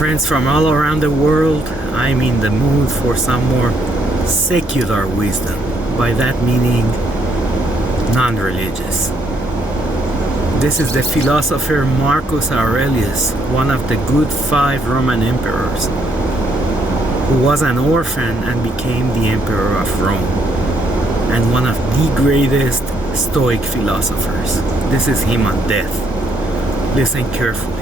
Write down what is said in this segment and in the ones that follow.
Friends from all around the world, I'm in the mood for some more secular wisdom. By that meaning, non-religious. This is the philosopher Marcus Aurelius, one of the good 5 Roman emperors, who was an orphan and became the emperor of Rome, and one of the greatest Stoic philosophers. This is him on death. Listen carefully.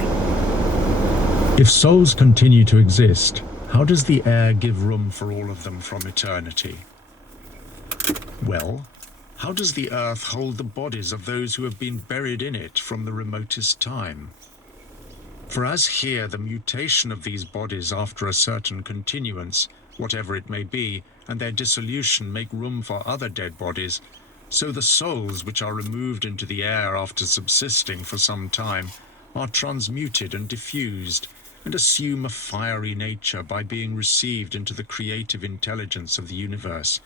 If souls continue to exist, how does the air give room for all of them from eternity? Well, how does the earth hold the bodies of those who have been buried in it from the remotest time? For as here the mutation of these bodies after a certain continuance, whatever it may be, and their dissolution make room for other dead bodies, so the souls which are removed into the air after subsisting for some time are transmuted and diffused, and assume a fiery nature by being received into the creative intelligence of the universe,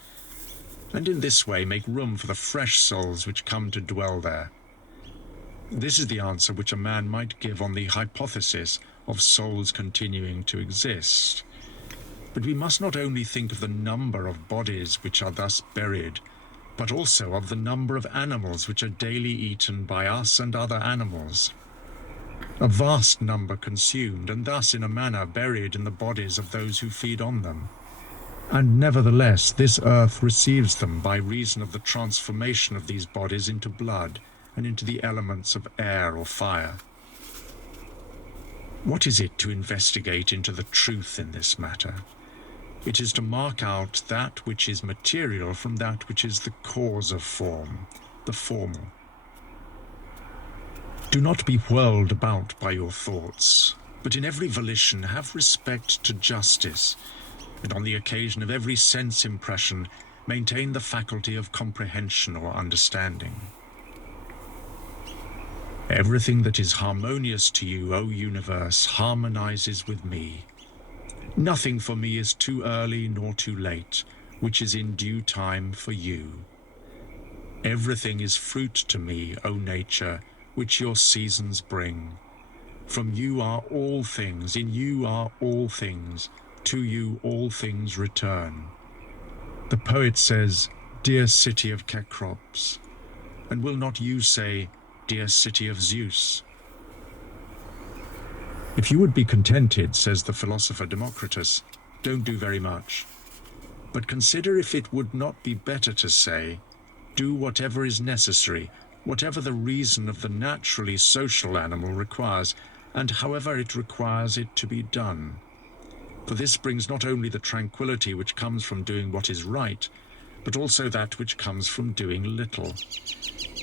and in this way make room for the fresh souls which come to dwell there. This is the answer which a man might give on the hypothesis of souls continuing to exist. But we must not only think of the number of bodies which are thus buried, but also of the number of animals which are daily eaten by us and other animals. A vast number consumed, and thus in a manner buried in the bodies of those who feed on them. And nevertheless this earth receives them by reason of the transformation of these bodies into blood, and into the elements of air or fire. What is it to investigate into the truth in this matter? It is to mark out that which is material from that which is the cause of form, the formal. Do not be whirled about by your thoughts, but in every volition have respect to justice, and on the occasion of every sense impression maintain the faculty of comprehension or understanding. Everything that is harmonious to you, O universe, harmonizes with me. Nothing for me is too early nor too late, which is in due time for you. Everything is fruit to me, O nature, which your seasons bring. From you are all things, in you are all things, to you all things return. The poet says, "Dear city of Cecrops," and will not you say, "Dear city of Zeus"? If you would be contented, says the philosopher Democritus, don't do very much. But consider if it would not be better to say, do whatever is necessary, whatever the reason of the naturally social animal requires, and however it requires it to be done. For this brings not only the tranquility which comes from doing what is right, but also that which comes from doing little.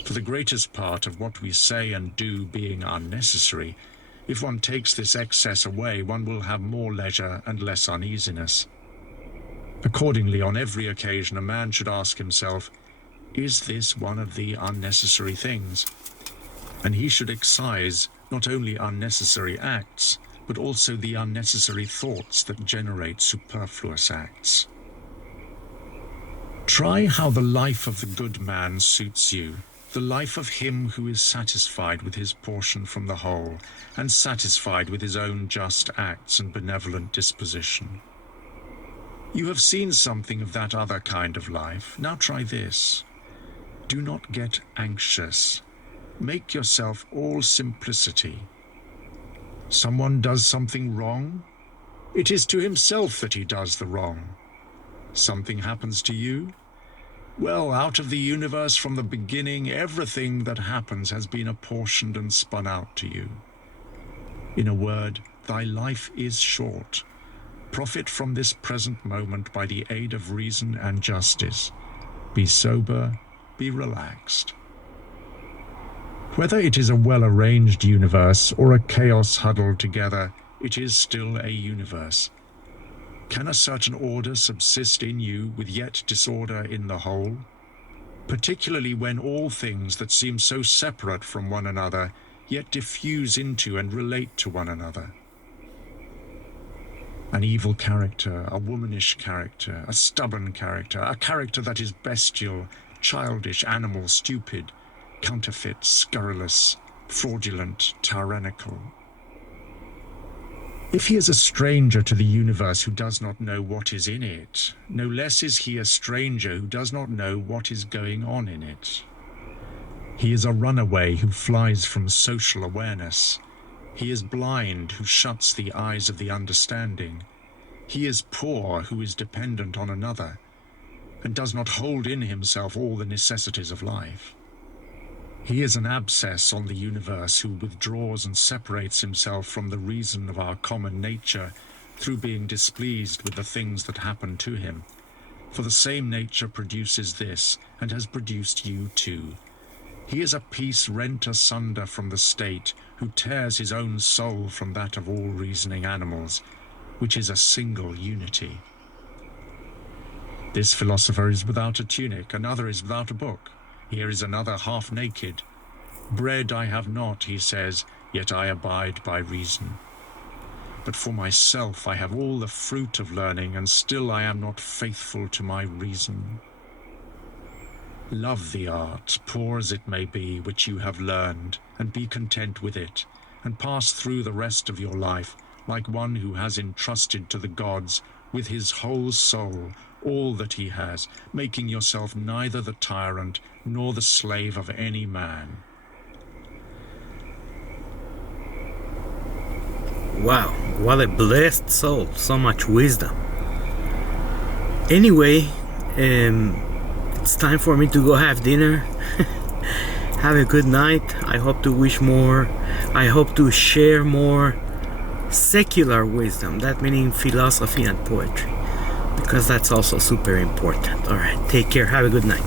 For the greatest part of what we say and do being unnecessary, if one takes this excess away, one will have more leisure and less uneasiness. Accordingly, on every occasion a man should ask himself, is this one of the unnecessary things? And he should excise not only unnecessary acts, but also the unnecessary thoughts that generate superfluous acts. Try how the life of the good man suits you, the life of him who is satisfied with his portion from the whole, and satisfied with his own just acts and benevolent disposition. You have seen something of that other kind of life. Now try this. Do not get anxious. Make yourself all simplicity. Someone does something wrong? It is to himself that he does the wrong. Something happens to you? Well, out of the universe from the beginning, everything that happens has been apportioned and spun out to you. In a word, thy life is short. Profit from this present moment by the aid of reason and justice. Be sober, be relaxed. Whether it is a well-arranged universe or a chaos huddled together, it is still a universe. Can a certain order subsist in you with yet disorder in the whole? Particularly when all things that seem so separate from one another yet diffuse into and relate to one another. An evil character, a womanish character, a stubborn character, a character that is bestial, childish, animal, stupid, counterfeit, scurrilous, fraudulent, tyrannical. If he is a stranger to the universe who does not know what is in it, no less is he a stranger who does not know what is going on in it. He is a runaway who flies from social awareness. He is blind who shuts the eyes of the understanding. He is poor who is dependent on another, and does not hold in himself all the necessities of life. He is an abscess on the universe who withdraws and separates himself from the reason of our common nature through being displeased with the things that happen to him. For the same nature produces this, and has produced you too. He is a piece rent asunder from the state, who tears his own soul from that of all reasoning animals, which is a single unity. This philosopher is without a tunic, another is without a book. Here is another half naked. Bread I have not, he says, yet I abide by reason. But for myself I have all the fruit of learning, and still I am not faithful to my reason. Love the art, poor as it may be, which you have learned, and be content with it, and pass through the rest of your life like one who has entrusted to the gods with his whole soul all that he has, making yourself neither the tyrant nor the slave of any man. Wow, what a blessed soul, so much wisdom. Anyway, it's time for me to go have dinner. Have a good night. I hope to share more secular wisdom, that meaning philosophy and poetry, because that's also super important. All right, take care. Have a good night.